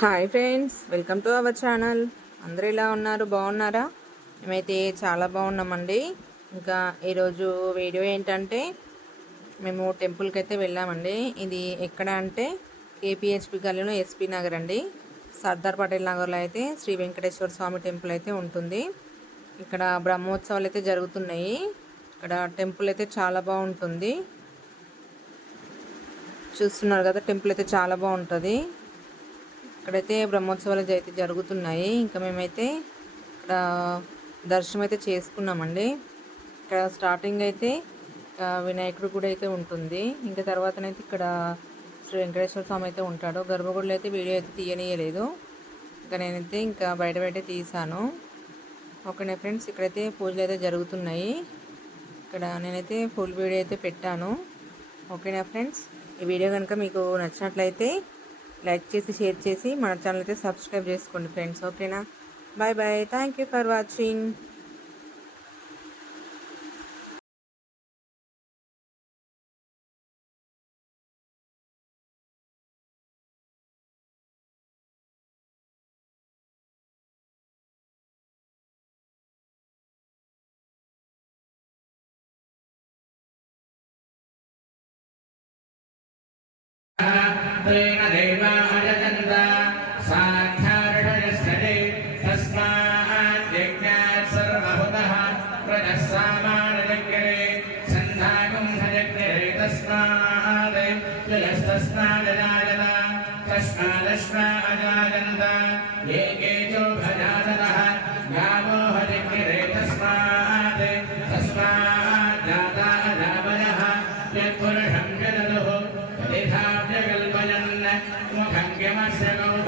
Hi friends, welcome to our channel. అందరూ ఎలా ఉన్నారు? బాగున్నారా? మేమైతే చాలా బాగున్నామండి. ఇంకా ఈరోజు వీడియో ఏంటంటే మేము టెంపుల్కి అయితే వెళ్ళామండి. ఇది ఎక్కడ అంటే కేపీహెచ్పి గల్లీలో ఎస్పీ నగర్ అండి. సర్దార్ పటేల్ నగర్లో అయితే శ్రీ వెంకటేశ్వర స్వామి టెంపుల్ అయితే ఉంటుంది. ఇక్కడ బ్రహ్మోత్సవాలు అయితే జరుగుతున్నాయి. ఇక్కడ టెంపుల్ అయితే చాలా బాగుంటుంది. చూస్తున్నారు కదా, టెంపుల్ అయితే చాలా బాగుంటుంది. ఇక్కడైతే బ్రహ్మోత్సవాలు అయితే జరుగుతున్నాయి. ఇంకా మేమైతే ఇక్కడ దర్శనం అయితే చేసుకున్నామండి. ఇక్కడ స్టార్టింగ్ అయితే వినాయకుడు గుడి అయితే ఉంటుంది. ఇంకా తర్వాతనైతే ఇక్కడ శ్రీ వెంకటేశ్వర స్వామి అయితే ఉంటాడు. గర్భగుడిలో అయితే వీడియో అయితే తీయనీయలేదు. ఇంకా నేనైతే ఇంకా బయట తీసాను. ఓకేనా ఫ్రెండ్స్, ఇక్కడైతే పూజలు అయితే జరుగుతున్నాయి. ఇక్కడ నేనైతే ఫుల్ వీడియో అయితే పెట్టాను. ఓకేనా ఫ్రెండ్స్, ఈ వీడియో కనుక మీకు నచ్చినట్లయితే లైక్ చేసి షేర్ చేసి మన ఛానల్ అయితే సబ్స్క్రైబ్ చేసుకోండి ఫ్రెండ్స్. ఓకేనా, bye bye, thank you for watching. प्रेण देवायजन्त साक्षार्षयस्तते तस्माद्यज्ञात् सर्वभूतः प्रजः सामानयज्ञरे सन्धागं सयज्ञरे तस्माद् जयस्तस्मादजायत तस्मादश्वाजायन्त ये केचो भजातः गावो हयज्ञरे तस्माद् जाता अजावयः यत्पुरुषं जदतुः मुखं यमस्य गौतमः